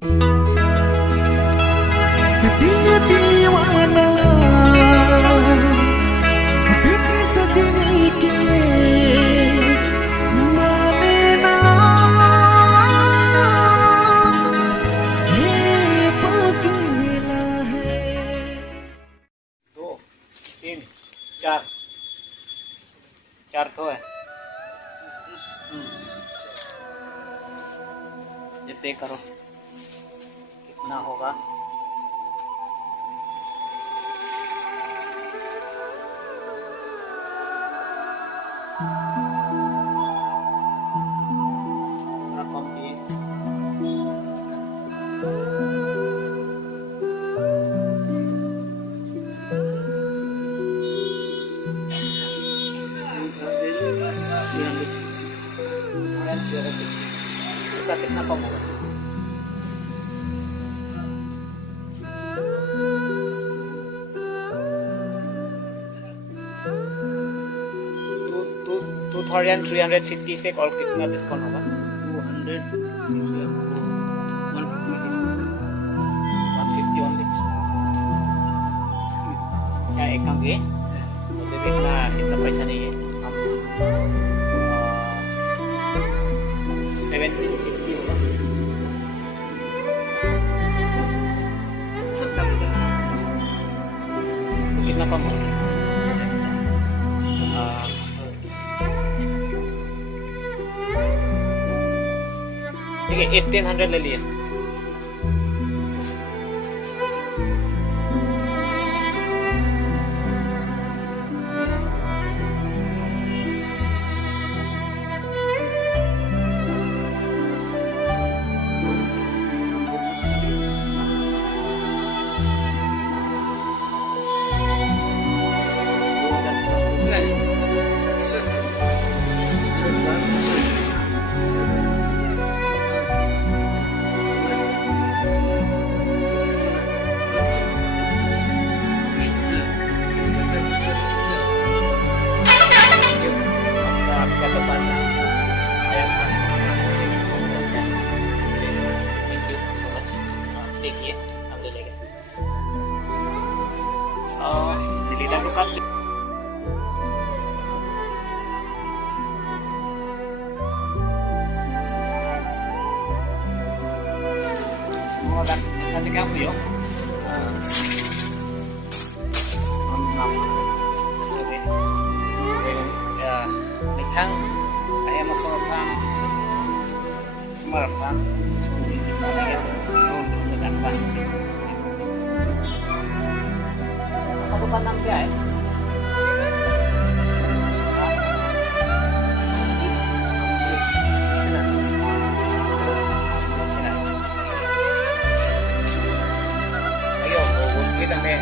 दिल दीवाना बिन सजनी के माने ना है पगला है। 2 3 4 4 तो है। ये पे करो कितना होगा। रकम दिए इसका कितना कम होगा। टू 2350 से और कितना डिस्काउंट होगा। 150 ओनली। क्या एक काम किए मुझे देखना कितना पैसा नहीं है। हम 1750 होगा। सब कम तो कितना कम होगा। ठीक है 1800 ले लिए। देखिए हम ले लेंगे लीला को कब nanti kamu yo ya nikang kayak masalah semarang aku pandang dia ya. Ayo, kita nih